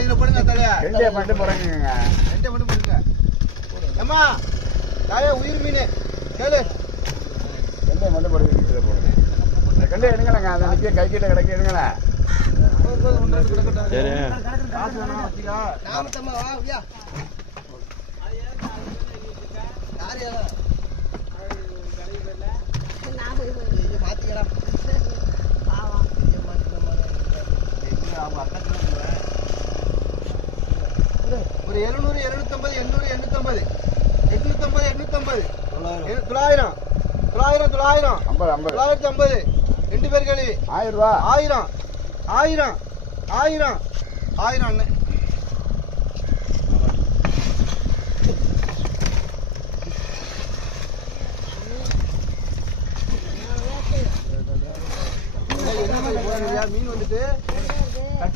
இதுல போடுங்க தலையா. ரெண்டே மட்டும் போறீங்க. ரெண்டே மட்டும் போடுங்க. அம்மா தாயே உயிர் மீன் கேளு. ரெண்டே மட்டும் போடுங்க. இதுல போடுங்க. இந்த கண்டே எடுங்கலங்க. அந்த நிக்க கை கிட்ட கிடக்கு எடுங்கல. சரி. காசு வேணா வச்சியா. நாம தம்மா வா அப்படியே. யார் யாரா? கடைக்கு வரல. நான் போய் இது மாத்திக்கடா. பாவம். இது மாத்திக்கமா. அவங்க அக்கத்துல ஒரு 700 750 800 850 850 850 900 900 950 ரெண்டு பேர் கேள்வி 1000 ரூபாய் 1000 1000 1000 1000 அண்ணே மீன் வந்துட்டு